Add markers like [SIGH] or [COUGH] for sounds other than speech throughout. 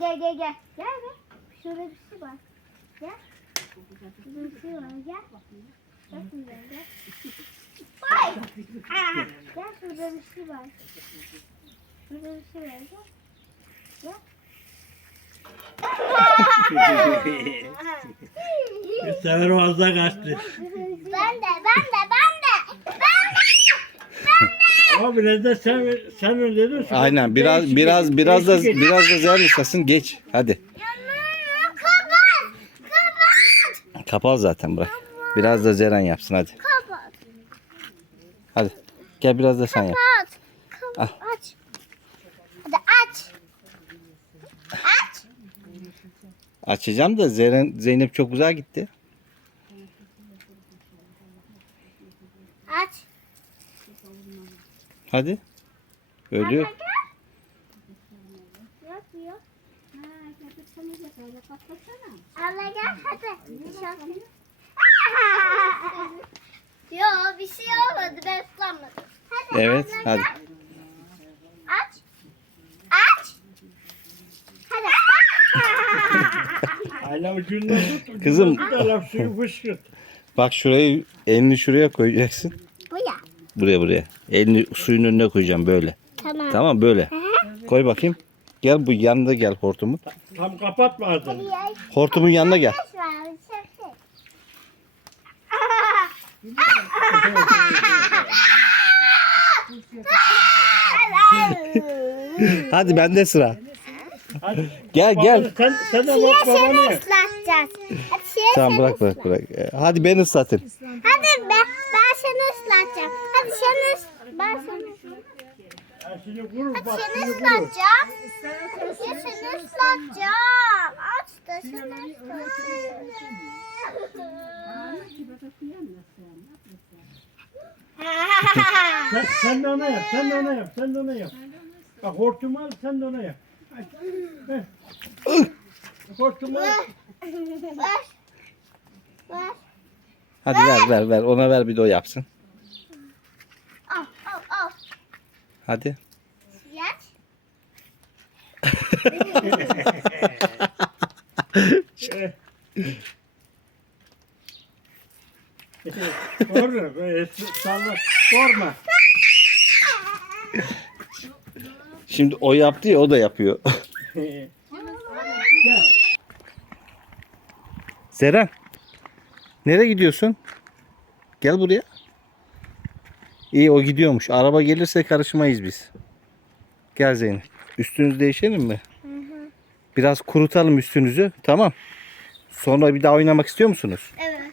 gel gel gel. Gel be. Şurada bir şey var. Gel. Şurada bir şey var. Gel. Gel şuraya gel. Vay. Aa, Gel şurada bir şey var. Şurada bir şey var. Gel. Bir [LAUGHS] [LAUGHS] sefer fazla kaçtı. Ben de ben de ben de. Ben de. Biraz da sen, sen öyle. Aynen biraz Değişik- biraz biraz da değişik- biraz da Zeren ıslasın geç. Hadi. Kapat. Kapat. Kapalı zaten bırak. Biraz da Zeren yapsın hadi. Kapat. Hadi. Gel biraz da sen yap. Kapat. Kapat. Aç. Hadi aç. Aç. Açacağım da Zeren Zeynep çok uzağa gitti. Aç. Hadi. Ölüyor. Abla gel hadi. Yok bir şey olmadı ben ıslanmadım. Hadi Evet abla hadi. gel. Aç. Aç. Hadi. Kızım. Bak şurayı elini şuraya koyacaksın. Bu ya. Buraya buraya. Elini suyun önüne koyacağım böyle. Tamam. Tamam böyle. Koy bakayım. Gel bu yanında gel hortumun. Tam kapatma ağzını. Hortumun yanına gel. Hadi bende sıra. Hadi. Gel gel. Sen, sen de bak ıslatacağız. Hadi şeye Tamam seni bırak bırak bırak. Hadi beni ıslatın. Hadi ben, ben seni ıslatacağım. Hadi seni ıs- ben seni Şimdi vurur bak seni şimdi vurur. ıslatacağım. Ya seni ıslatacağım. Aç da seni. Sen, sen de ona yap, sen de ona yap, sen de ona yap. Bak hortumu al, sen de ona yap. Hadi. Heh. Hortumu al. Ver. Ver. Hadi ver ver ver. Ona ver bir de o yapsın. Al al al. Hadi. Korna. [LAUGHS] Şimdi o yaptı ya o da yapıyor. [LAUGHS] Zeren. Nereye gidiyorsun? Gel buraya. İyi o gidiyormuş. Araba gelirse karışmayız biz. Gel Zeynep. Üstünüzü değişelim mi? Biraz kurutalım üstünüzü. Tamam. Sonra bir daha oynamak istiyor musunuz? Evet.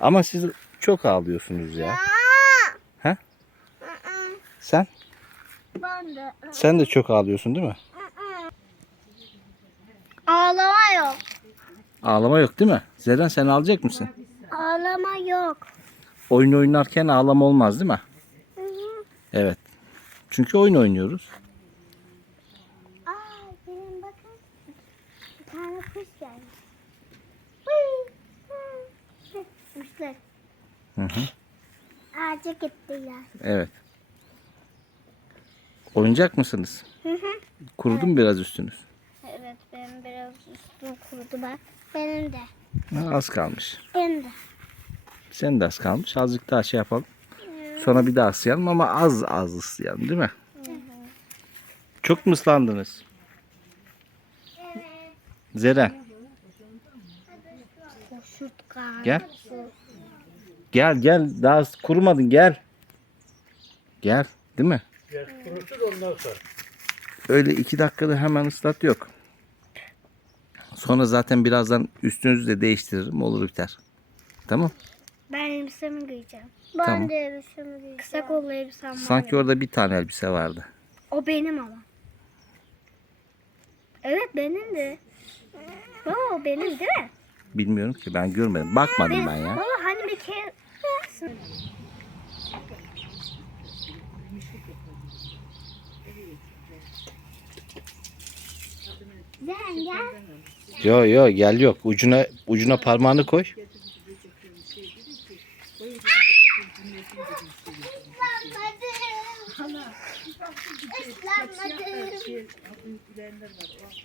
Ama siz çok ağlıyorsunuz ya. He? Sen? Ben de. Sen de çok ağlıyorsun değil mi? Ağlama yok. Ağlama yok değil mi? Zeren sen ağlayacak mısın? Ağlama yok. Oyun oynarken ağlama olmaz değil mi? Hı. Evet. Çünkü oyun oynuyoruz. Aa, benim bakın. Bir tane kuş geldi. Hıy, hı. Kuşlar. Hı hı. Ağaca gittiler. Evet. Oyuncak mısınız? Hı hı. Kurudu mu biraz üstünüz? Evet benim biraz üstüm kurudu bak. Benim de. Ha, az kalmış. Benim de. Senin de az kalmış. Azıcık daha şey yapalım. Sonra bir daha ıslayalım ama az az ıslayalım değil mi? Çok mu ıslandınız? Zeren Koşurtkan. gel. Gel gel daha kurumadın gel. Gel değil mi? Biraz kurutur ondan sonra. Öyle iki dakikada hemen ıslat yok. Sonra zaten birazdan üstünüzü de değiştiririm olur biter. Tamam. Ben elbisemi giyeceğim. Ben Tamam. de elbisemi giyeceğim. Kısa kollu elbisem var. Sanki orada bir tane elbise vardı. O benim ama. Evet benim de. Baba o benim değil mi? Bilmiyorum ki ben görmedim. Bakmadım ben ya. Baba hani bir kere... Gel gel. Yo yo gel yok. Ucuna ucuna parmağını koy.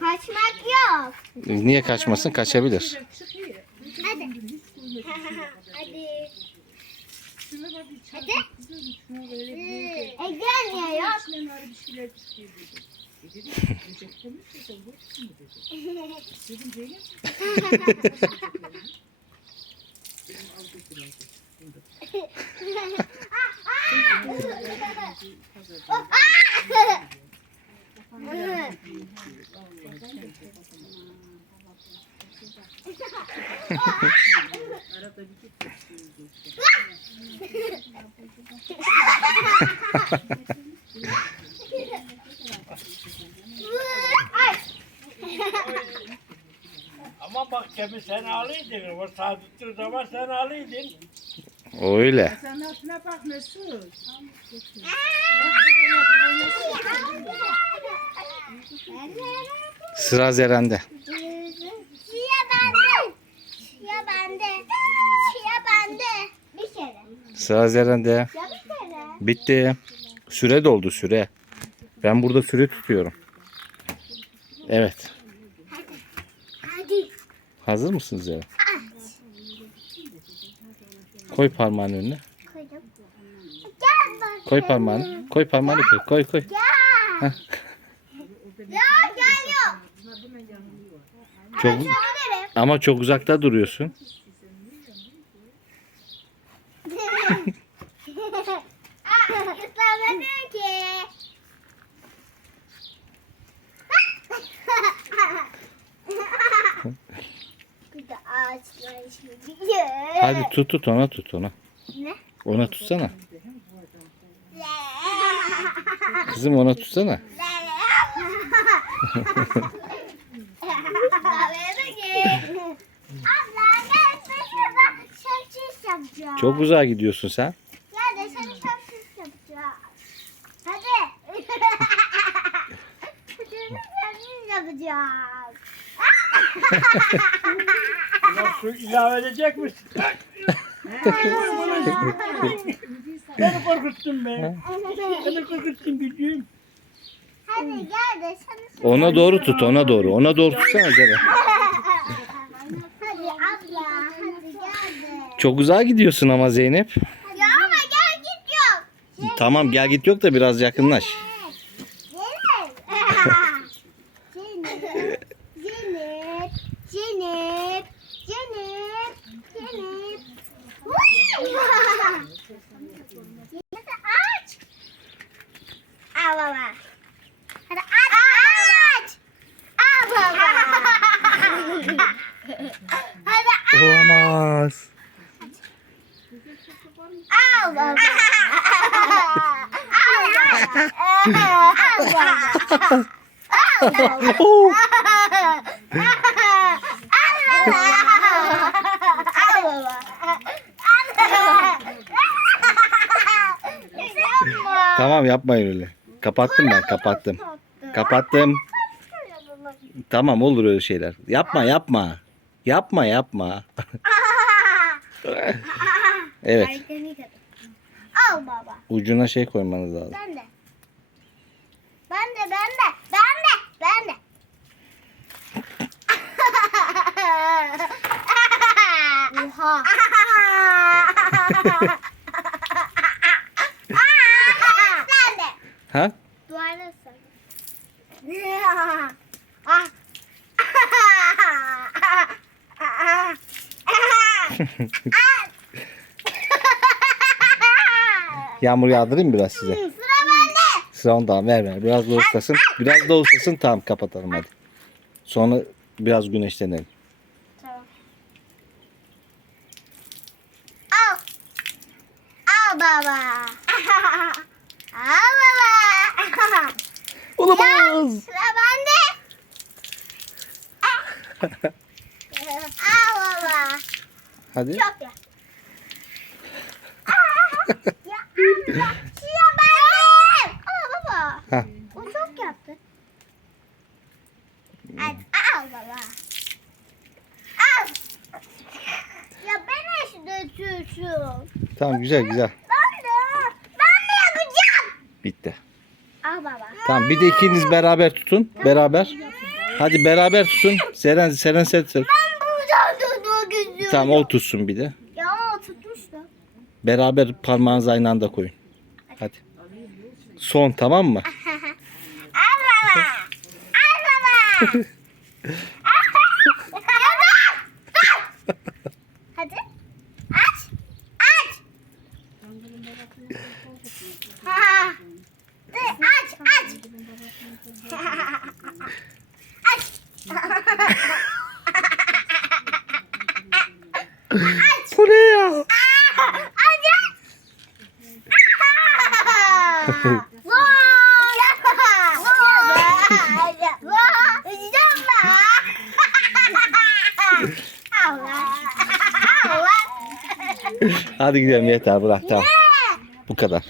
Kaçmak yok. Niye kaçmasın? Kaçabilir. Hadi. [LAUGHS] Hadi. Hadi. E gelmiyor yok. Ay. Ama bak gemi sen ağlıydın. O sadıklı zaman sen ağlıydın. Öyle. Sen altına bak Mesut. Sıra Zeren'de. Şia bende. Şia bende. Şia bende. Bir kere. Sıra Zeren'de. Ya bir kere. Bitti. Süre doldu süre. Ben burada süre tutuyorum. Evet. Hazır mısınız Zeren? Koy parmağını önüne. Koydum. Gel bak. Koy parmağını. Koy parmağını koy. Koy koy. Gel. Ya geliyor. Çok, ama çok uzakta duruyorsun. [LAUGHS] Aa, ıslanmadım ki. Bir de ağaçlar şimdi. Hadi tut tut ona tut ona. Ne? Ona tutsana. [LAUGHS] Kızım ona tutsana. [LAUGHS] Çok uzağa gidiyorsun sen. Gel de sana şarkı yapacağım. Hadi. [LAUGHS] Şarkı yapacağım. Su ilave edecek misin? [LAUGHS] Beni korkuttun be. Beni korkuttun gücüm. Hadi gel de sana Ona doğru tut ona doğru. Ona doğru tutsana Zeren. [LAUGHS] Hadi abla hadi gel de. Çok uzağa gidiyorsun ama Zeynep. Ya ama gel git yok. Tamam gel git yok da biraz yakınlaş. Zeynep. Zeynep. Zeynep. Zeynep. Zeynep. Zeynep. Zeynep aç. Al baba. Hadi aç. Aç. Al baba. Hadi Olamaz. al baba. Al [LAUGHS] Tamam yapmayın öyle. Kapattım ben kapattım. Kapattım. Tamam olur öyle şeyler. Yapma yapma. Yapma yapma. [LAUGHS] Evet Al baba. ucuna şey koymanız lazım. Ben de. Ben de ben de. Ben de. Ben de. Oha. ben de. Ha? Duvarda Ah. [LAUGHS] Yağmur yağdırayım biraz size. Sıra onda ver ver. Biraz da ıslasın. Biraz da ıslasın tamam kapatalım hadi. Sonra biraz güneşlenelim. Tamam. Al. Al baba. [LAUGHS] Al baba. [LAUGHS] Olamaz. Sıra bende. [LAUGHS] Al baba. Hadi. Çok ya. ya Allah. Sıra bende. Al baba. Ha. O çok yaptı. Hadi al baba. Al. Ya çocuğum. Tamam güzel güzel. Ben de. Ben de yapacağım. Bitti. Al baba. Tamam bir de ikiniz beraber tutun. Beraber. Hadi beraber tutun. Seren Seren Seren. Seren. Ben buradan tutmak istiyorum. Tamam o tutsun bir de. Ya o tutmuştu. Beraber parmağınızı aynı anda koyun. Hadi. Son tamam mı? [LAUGHS] Al baba. Al baba. [LAUGHS] Hadi. Aç. Aç. Ha. Dur, Aç. Aç. Bu ne ya? Hadi gidelim yeter bırak tamam. Bu kadar.